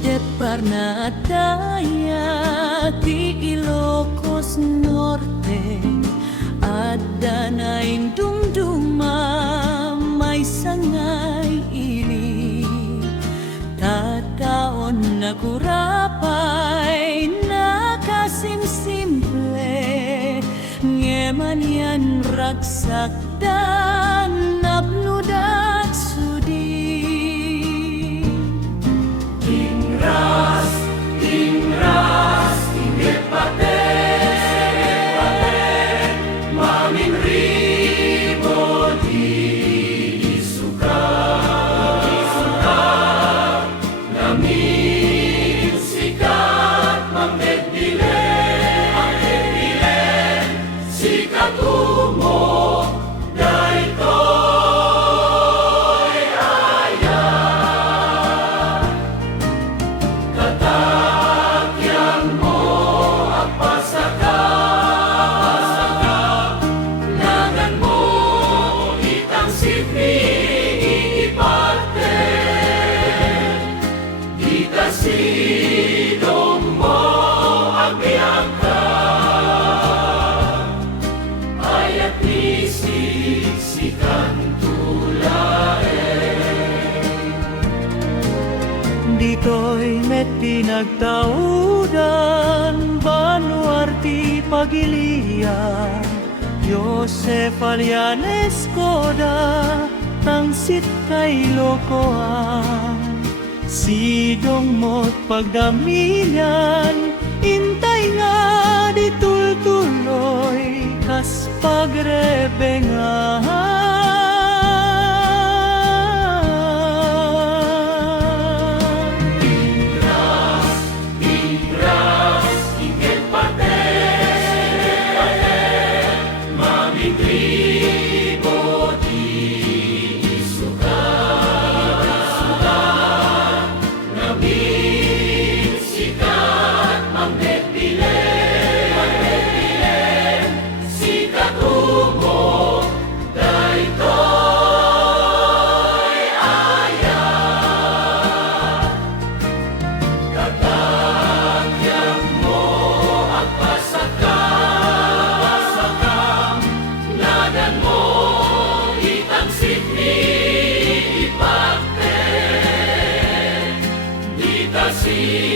Det Parnataya ti Ilocos Norte at danaing dumduma may sangay ili tataon na kurapay nakasimsimple ngeman yan raksakdan napnudat sudi. Tingras, inget pate, mamin ribo di isuka, namin sikat mangget dilen, sikat umo, daytoy aya. Katakyan mo ang pasaka, nagan mo itang sipni iparte, di kasidong mo ang biyaka, ayat nisiksikan dito'y met pinagtaudan Banuarti Pagilian Josef Alianes Koda Tangsit kay Lokoan Sidong mo't pagdamilyan Intay nga ditultuloy Kas pagrebengan see